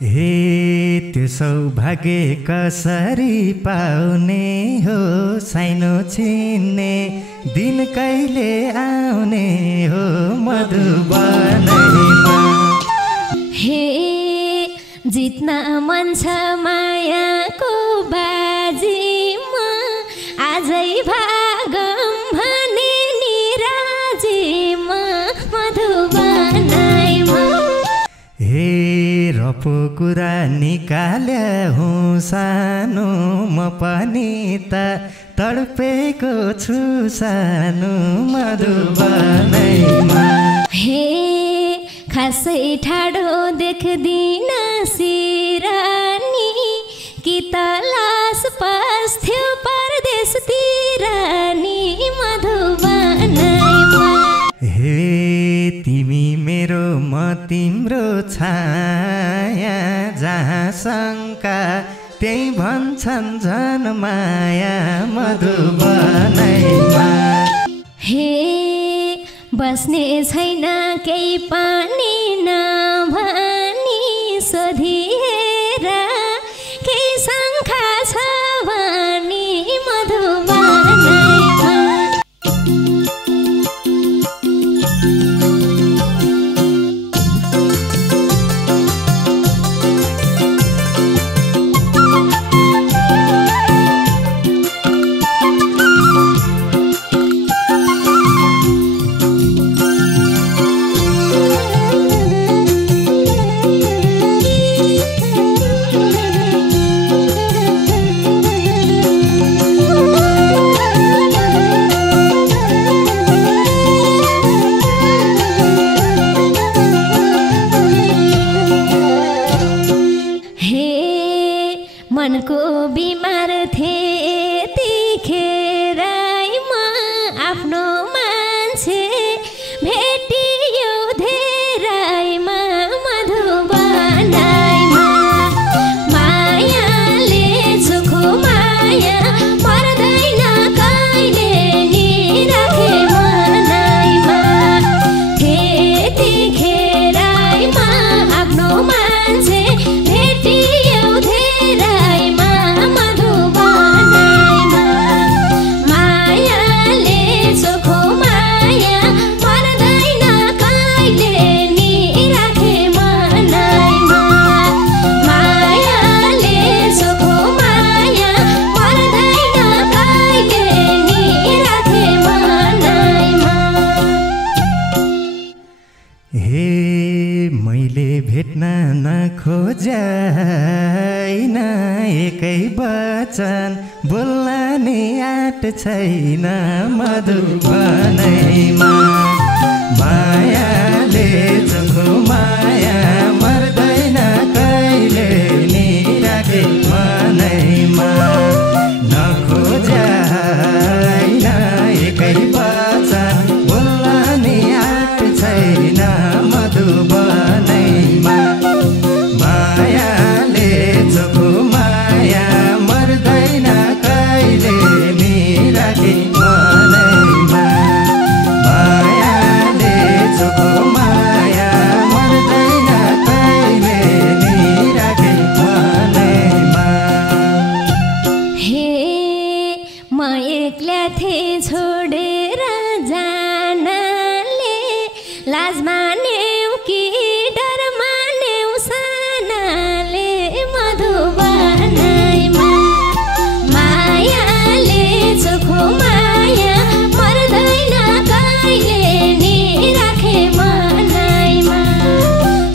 हे त्यो सौभाग्य कसरी पाउने हो साइनो छिन्ने दिन कहिले आउने हो मधुबनैमा। हे जित्न मन छ मायाको बाजीमा आजै भागम भने नि राजीमा मधुबनैमा। हे रपो कुरा निकाल्या हुँ सानो म पनि त तडपेको छु सानो मधुबनैमा। हे खासै ठाडो देख्दिन सिरानी कि त लास पस्थ्यो परदेशतिर नि मधुबनैमा। हे तिमी मेरो म तिम्रो छाया जहाँ शङ्का त्यही भन्छन् झन् माया मधुबनैमा। हे बस्ने छैन केही पनि नभनी सोधिएर केही शङ्का छ भनी मधुबनैमा। मनको बिमार थिए तिखेरै म आफ्नो मान्छे भेटियो धेरैमा मधुबनैमा। मायाले चोखो माया मर्दैन कहिले नि राखे मनैमा। थिए तिखेरै म आफ्नो मान्छे भेटियो धेरैमा मधुबनैमा। मायाले चोखो माया मर्दैन कहिले नि राखे मनैमा। मायाले चोखो माया मर्दैन कहिले नि राखे मनैमा। हे मैले भेट्न नखोजाइन एकै वचन बोल्न नि आँट छैन मधुबनैमा। मायाले चोखो माया मर्दैन कहिले नि राखे मनैमा। नखोजाइन एकै वचन बोल्न नि आँट छैन मधुबनैमा। मायाले चोखो माया मर्दैन कहिले नि राखे मनैमा। मायाले चोखो माया मर्दैन कहिले नि राखे मनैमा। हे म एक्ला थिएँ छोडेर जानले लाज मान्यौ कि डर मान्यौ सानाले मधुबनैमा। मायाले चोखो माया मर्दैन कहिले नि राखे मनैमा।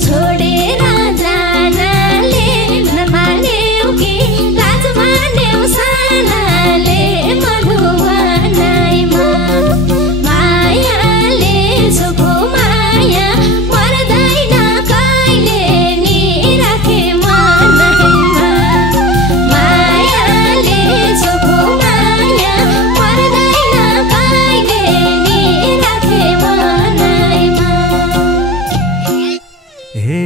छोडेर जानले नमान्यौ कि लाज मान्यौ सानाले मधुबनैमा। मायाले चोखो माया मर्दैन कहिले नि राखे मनैमा। मायाले चोखो माया मर्दैन कहिले नि राखे मनैमा। हे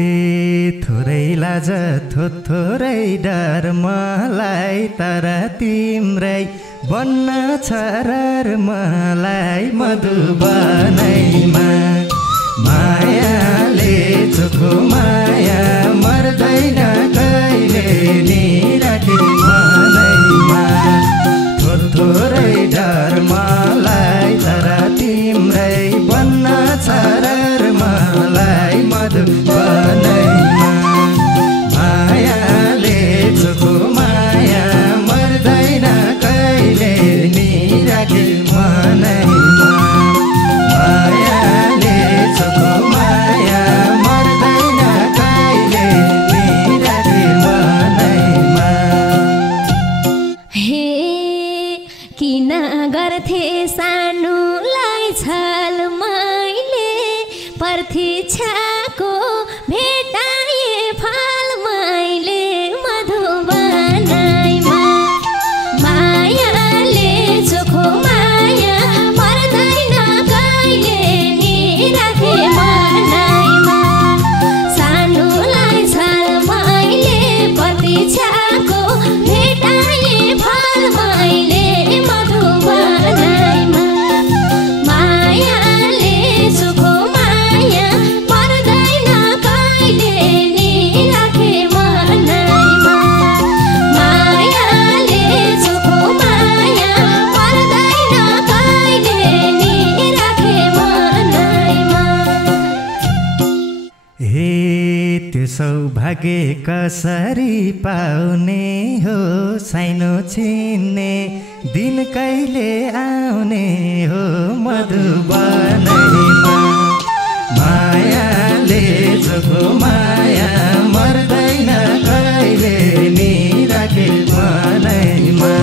थोरै लाज थोरै डर मलाई तर तिम्रै बन्न छ रहर मलाई मधुबनैमा। मायाले चोखो माया मर्दैन सौभाग्य कसरी पाउने हो साइनो चिन्ने दिन कहिले आउने हो मधुबनैमा मायाले जोको माया मर्दैन कहिले नि राखे मनैमा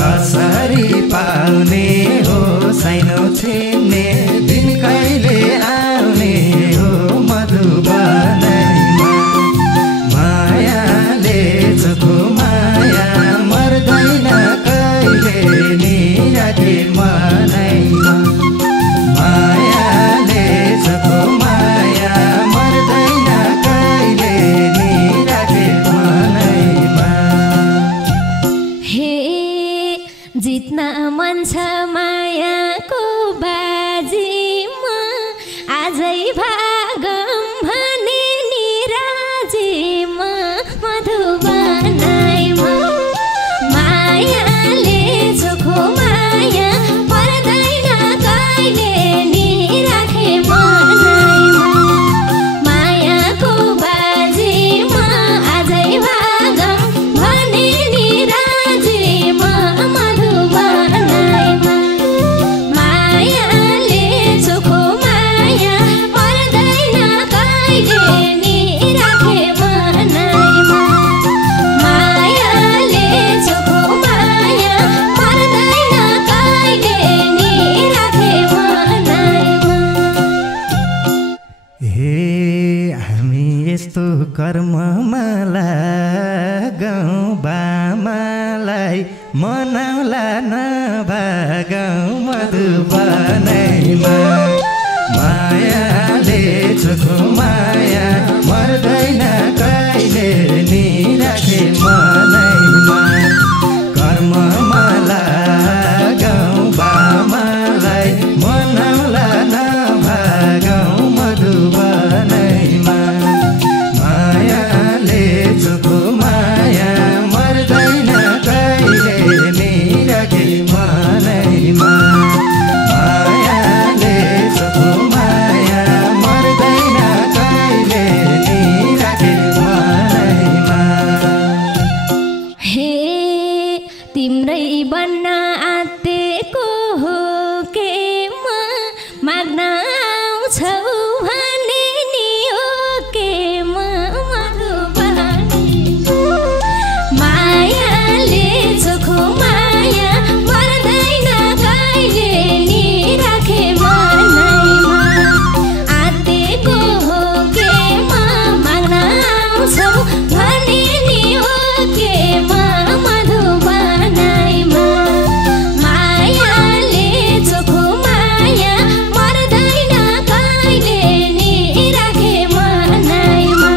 कसरी पाउने हो साइनो चिन्ने दिन कहिले आउने हो मधुबनैमा मायाले जोको माया मर्दैन कहिले नि राखे मनैमा मायाले जोको माया मर्दैन कहिले नि राखे मनैमा हे जित्न मन छ मायाको बाजीमा आजै भागम भने नि राजीमा मधुबनैमा मायाले जोको माया पर्दैन कहिले नि राखे मनैमा मायाको बाजीमा आजै भागम भने नि राजीमा मधुबनैमा मायाले जोको माया पर्दैन कहिले नि राखे मनैमा मायाले जोको माया पर्दैन कहिले नि राखे मनैमा हे हामी यस्तो कर्ममा लागौँ बामालाई मनाउला नभागौँ मधुबनैमा मायाले जोको माया मर्दैन कहिले नि राखे मनैमा कर्ममा लागौँ बामालाई मनाउला नभागौँ मधुबनैमा मायाले जोको माया मर्दैन कहिले नि राखे मनैमा मायाले जोको माया मर्दैन कहिले नि राखे मनैमा हे तिम्रै बन्न आँटेको हो के म माग्न आउँछौ भने नि हो के म मधुबनैमा मायाले जोको माया मर्दैन कहिले नि राखे मनैमा आँटेको हो के म माग्न आउँछौ भने नि हो के म मधुबनैमा मायाले जोको माया मर्दैन कहिले नि राखे मनैमा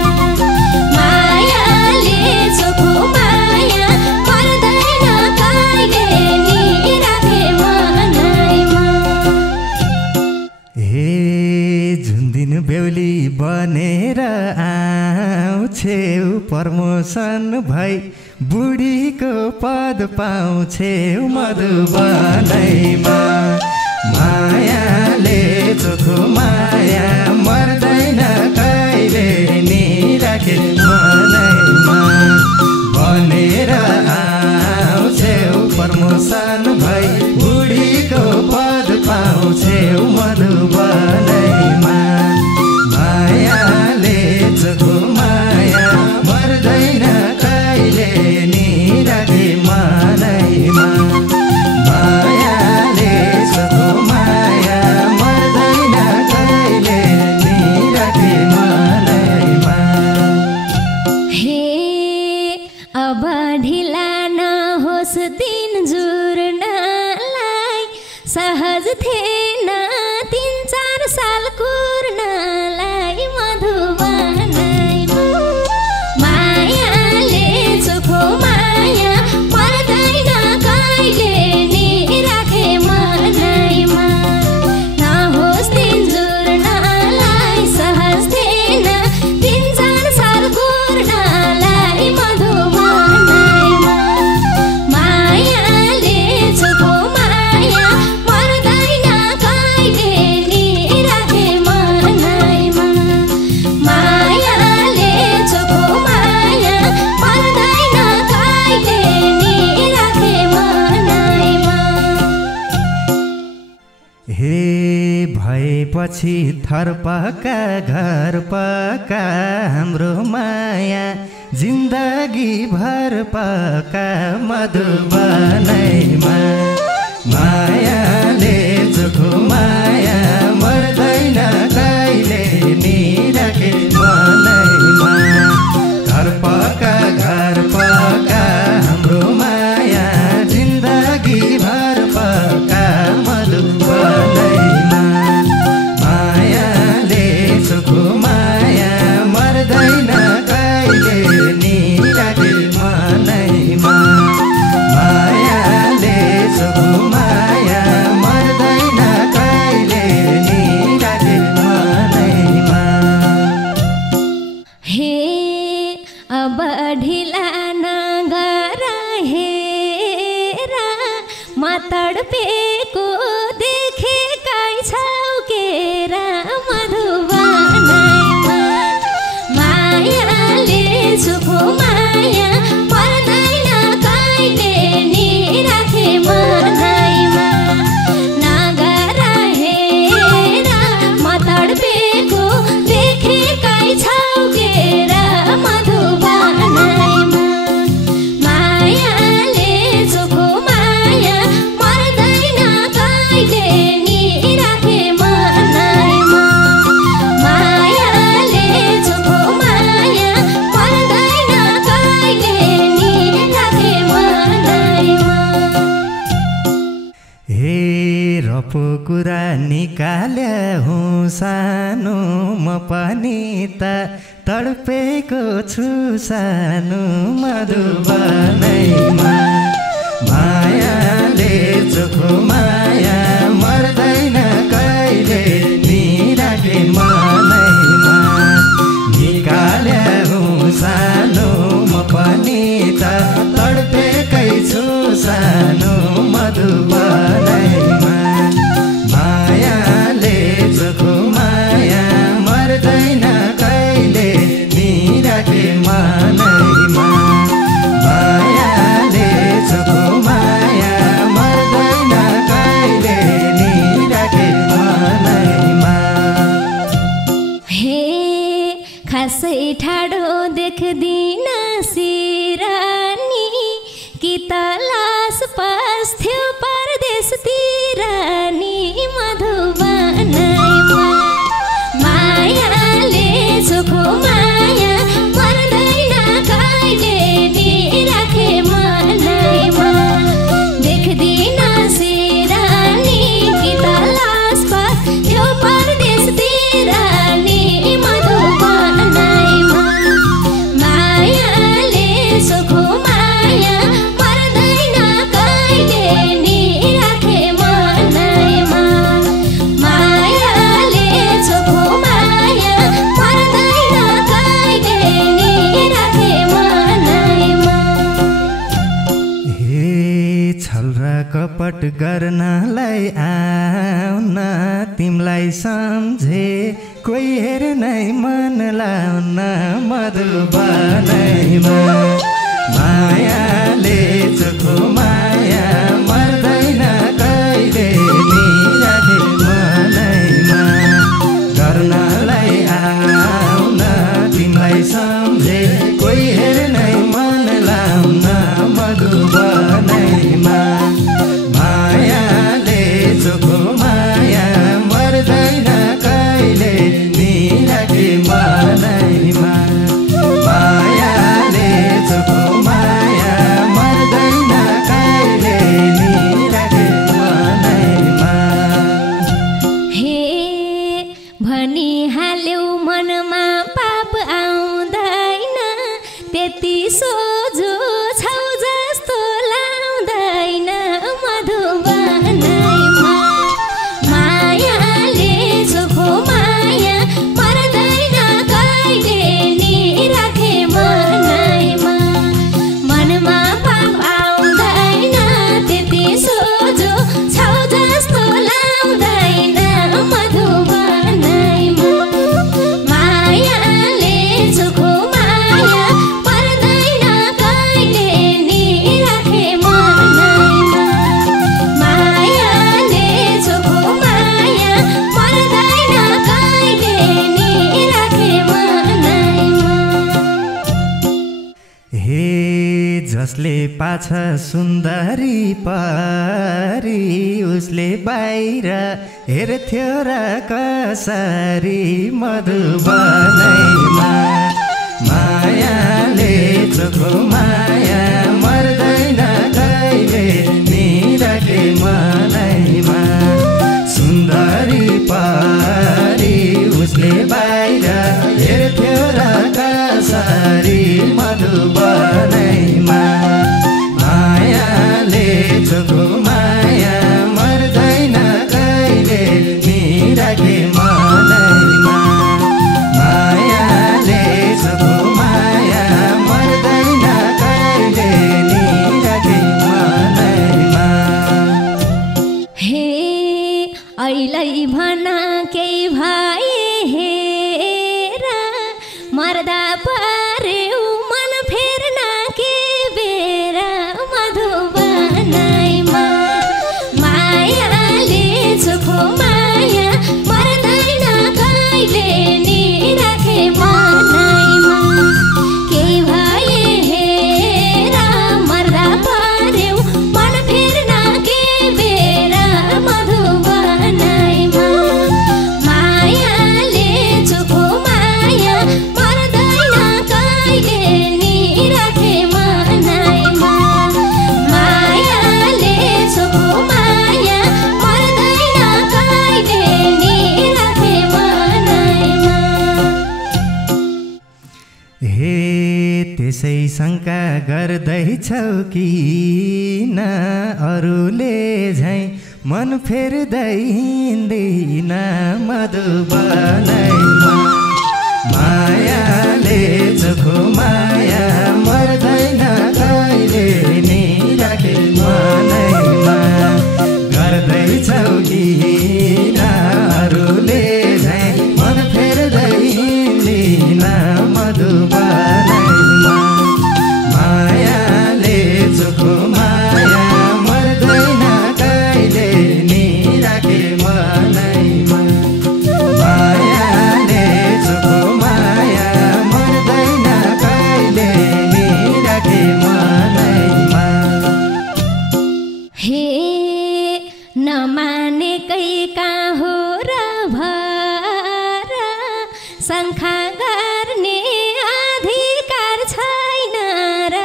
मायाले जोको माया मर्दैन कहिले नि राखे मनैमा हे जुन दिन बेहुली बनेर आउँछेउ प्रमोसन भई बुढीको पद पाउँछेउ मधुबनैमा मायाले जोको माया मर्दैन कहिले नि राखे मनैमा बनेर आउँछेउ प्रमोसन भई बुढीको पद पाउँछेउ मधुबनैमा मायाले जोको माया मर्दैन कहिले नि राखे मनैमा मायाले जोको माया मर्दैन कहिले पछि थर पका घर पका हाम्रो माया जिन्दगी भर पका मधुबनैमा मायाले चोखो माया मर्दैन कहिले नि राखे मनैमा घर पका हाम्रो माया जिन्दगी भर पका मधुबनैमा मायाले चोखो माया मर्दैन कहिले नि राखे मनैमा मायाले चोखो माया मर्दैन कहिले नि राखे मनैमा। हे अब ढिला नगर हेरा म तडपेको देखेकै छौ केरा मधुबनैमा मायाले चोखो माया पर्दैन कहिले नि राखे मनैमा नगर हेरा म तडपेको देखेकै छौ केरा मधुबनैमा मायाले चोखो माया मर्दैन कहिले नि राखे मनैमा मायाले चोखो माया मर्दैन कहिले नि राखे मनैमा। हे रपो कुरा निकाल्या हुँ सानो म पनि त तडपेको छु सानो मधुबनैमा मायाले चोखो माया मर्दैन कहिले नि राखे मनैमा निकाल्या हुँ सानो म पनि त तडपेकै छु सानो मधुबनैमा मायाले चोखो माया मर्दैन कहिले नि राखे मनैमा मायाले चोखो माया मर्दैन कहिले नि राखे मनैमा। हे खासै ठाडो देख्दिन सिरानी कि तलास पस्थ्यो परदेशतिर नि मधुबनैमा मायाले चोखो माया पर्दैन कहिले नि राखे मनैमा देख्दिन सिरानी कि तलास पस्थ्यो परदेशतिर नि मधुबनैमा मायाले चोखो माया पर्दैन कहिले नि राखे मनैमा मायाले चोखो माया पर्दैन कहिले नि राखे मनैमा। हे छल र कपट गर्नलाई आउन तिमलाई सम्झे कोही हेर्नै मन लाउन मधुबनैमा मायाले चोखो माया मर्दैन कहिले नि राखे मनैमा गर्नलाई आउन तिमलाई सम्झे कोही हेर्नै मन लाउन मधुबनैमा मायाले चोखो माया मर्दैन कहिले नि राखे मनैमा मायाले चोखो माया मर्दैन कहिले नि राखे मनैमा। हे भनिहाल्यौ मनमा पाप आउँदैन त्यति सोझो छौ जस्तो लाउँदैन मधुबनैमा मायाले चोखो माया पर्दैन कहिले नि राखे मनैमा मनमा पाप आउँदैन त्यति सोझो छौ जस्तो लाउँदैन मधुबनैमा मायाले चोखो माया पर्दैन कहिले जसले पाछ सुन्दरी परी उसले बाहिर हेर्थ्यो र कसरी मधुबनैमा मायाले चोखो माया मर्दैन कहिले नि राखे मनैमा सुन्दरी परी उसले बाहिर हेर्थ्यो र कसरी मधुबनैमा मायाले चोखो माया मर्दैन कहिले नि राखे मनैमा मायाले चोखो माया मर्दैन कहिले नि राखे मनैमा हे अहिले भन केही भए हेर मर्दा पर्यो मन फेर्न के बेरा मधुबनैमा मायाले चोखो माया मर्दैन कहिले नि राखे मनैमा केही भए हेर मर्दा पर्यो मन फेर्न के बेरा मधुबनैमा मायाले चोखो माया मर्दैन कहिले नि राखे मनैमा मायाले चोखो माया मर्दैन कहिले नि राखे मनैमा हे त्यसै शङ्का गर्दैछौ किन अरूले झैँ मन फेर्दैन मधुबनैमा मायाले चोखो माया मर्दैन कहिले नि राखे मनैमा गर्दैछौ किन अरूले झैँ मन फेर्दैन मधुबनैमा मायाले चोखो माया मर्दैन कहिले नि राखे मनैमा मायाले चोखो माया मर्दैन कहिले नि राखे मनैमा हे नमानेकै कहाँ हो र भर शङ्का गर्ने अधिकार छैन र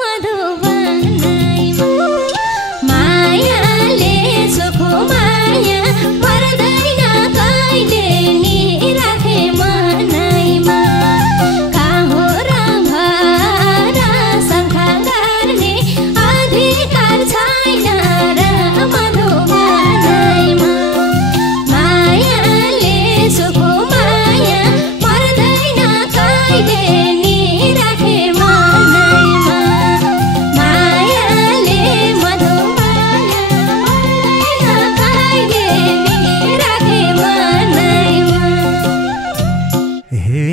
मधुबनैमा मायाले चोखो माया मर्दैन कहिले नि राखे मनैमा कहाँ हो र भर शङ्का गर्ने अधिकार छैन र मधुबनैमा मायाले चोखो माया मर्दैन कहिले नि राखे मनैमा मायाले मधुबनैमा मर्दैन कहिले नि राखे मनैमा हे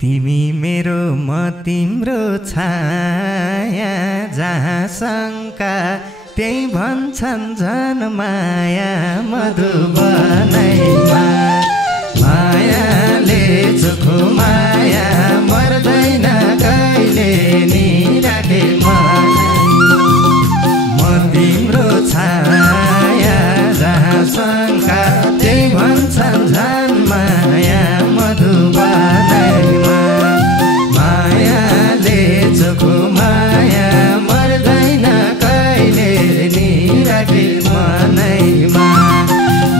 तिमी मेरो म तिम्रो छाया जहाँ शङ्का त्यही भन्छन् झन् माया मधुबनैमा मायाले चोखो माया मर्दैन कहिले नि राखे मनैमा म तिम्रो छाया जहाँ शङ्का त्यही भन्छन् झन् माया मधुबनैमा मायाले चोखो माया मर्दैन कहिले नि राखे मनैमा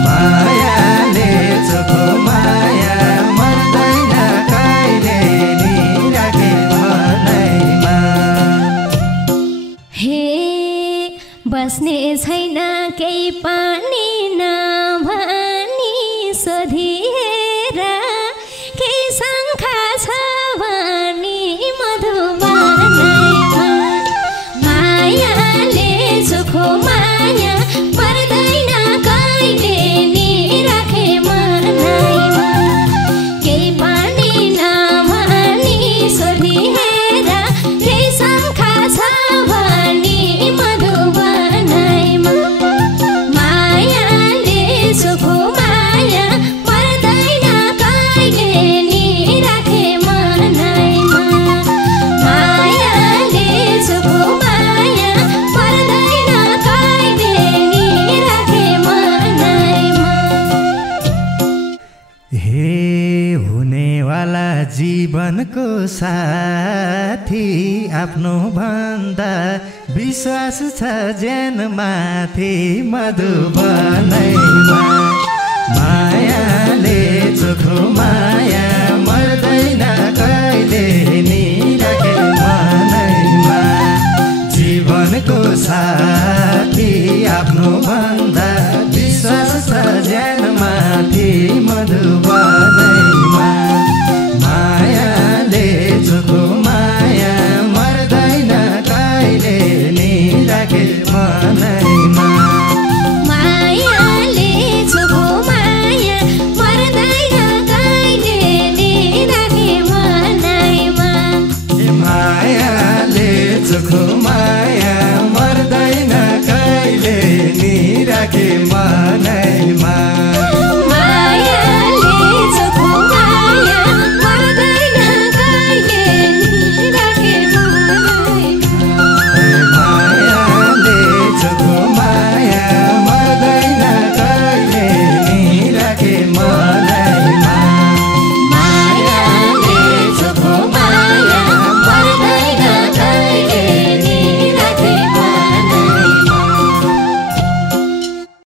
मायाले चोखो माया मर्दैन कहिले नि राखे मनैमा हे बस्ने छैन केही पानी नभनी सोधिएर केही शङ्का छ भनी मधुबनैमा मायाले चोखो माया मर्दैन कहिले नि राखे मनैमा केही पानी नभनी सोधिएर केही शङ्का छ भनी मधुबनैमा माया आफ्नो भन्दा विश्वास छ ज्यान माथि मधुबनैमा मायाले चोखो माया मर्दैन कहिले